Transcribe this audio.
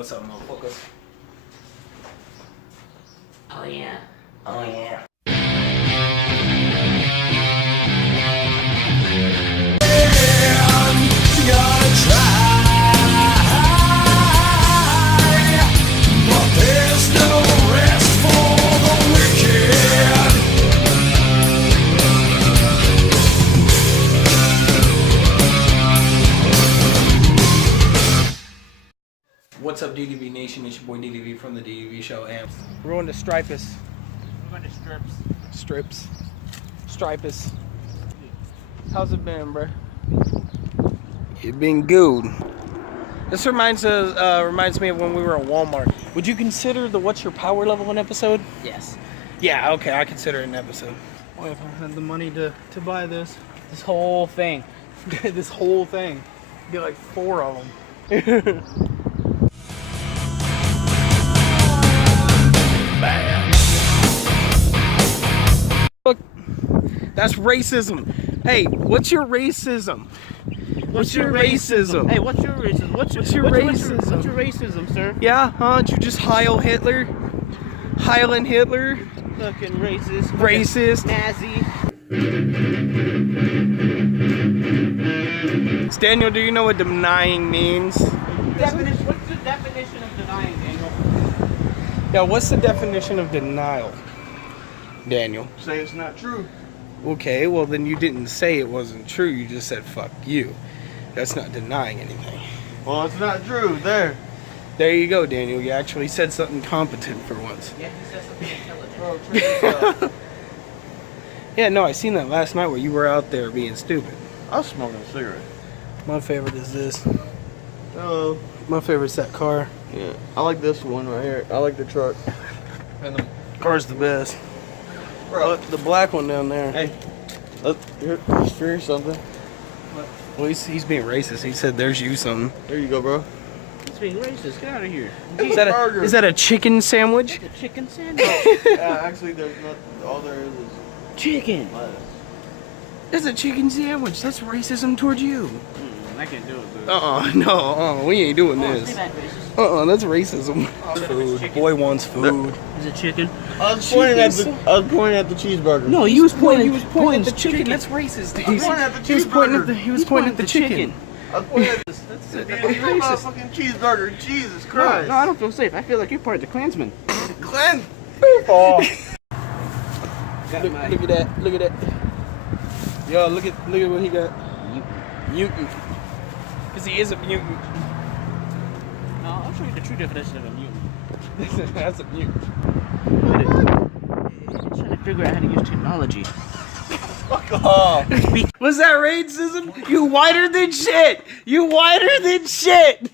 What's up, motherfuckers? Oh yeah. Oh yeah. What's up, DDV Nation? It's your boy DDV from the DDV Show, and we're going to Stripus. We're going to Strips. Stripus. How's it been, bro? It been good. This reminds me of when we were at Walmart. Would you consider the What's Your Power Level an episode? Yes. Yeah, okay, I consider it an episode. Boy, if I had the money to buy this whole thing, this whole thing, it'd be like 4 of them. Look, that's racism. Hey, what's your racism? What's your racism? Hey, what's your racism? What's your racism, sir? Yeah, huh? Did you just Heil Hitler? Heilen Hitler? Fucking racist. Racist. Nazi. Daniel, do you know what denying means? What's the definition of denying, Daniel? Yeah, what's the definition of denial, Daniel? Say it's not true. Okay, well then you didn't say it wasn't true. You just said fuck you. That's not denying anything. Well, it's not true. There you go, Daniel. You actually said something competent for once. Yeah, he said something intelligent. Bro, check this out. Yeah, no, I seen that last night where you were out there being stupid. I was smoking a cigarette. My favorite is this. Hello. My favorite's that car. Yeah, I like this one right here. I like the truck. And the car's the best. Bro, The black one down there. hey, here, here's something. Well, he's being racist. He said, "There's you something." There you go, bro. He's being racist. Get out of here. Is that a chicken sandwich? It's a chicken sandwich. Actually, there's not. All there is Chicken. lettuce. That's a chicken sandwich. That's racism towards you. I can't do it, dude. No, we ain't doing this. Say that, racist. That's racism. Food. Boy wants food. Is it chicken? I was pointing at the cheeseburger. No, he was pointing at the chicken. That's racist. I was pointing at the He was cheeseburger. pointing at the chicken. I was pointing at this. That's Damn motherfucking cheeseburger. Jesus Christ. No, I don't feel safe. I feel like you're part of the Klansmen. Glenn. Oh. Got Look at that. Look at that. Yo, look at what he got. Mutant. Because he is a mutant. No, I'll show you the true definition of a mutant. That's a mutant. Look at it. It's trying to figure out how to use technology. Fuck off. Was that racism? You whiter than shit. You whiter than shit.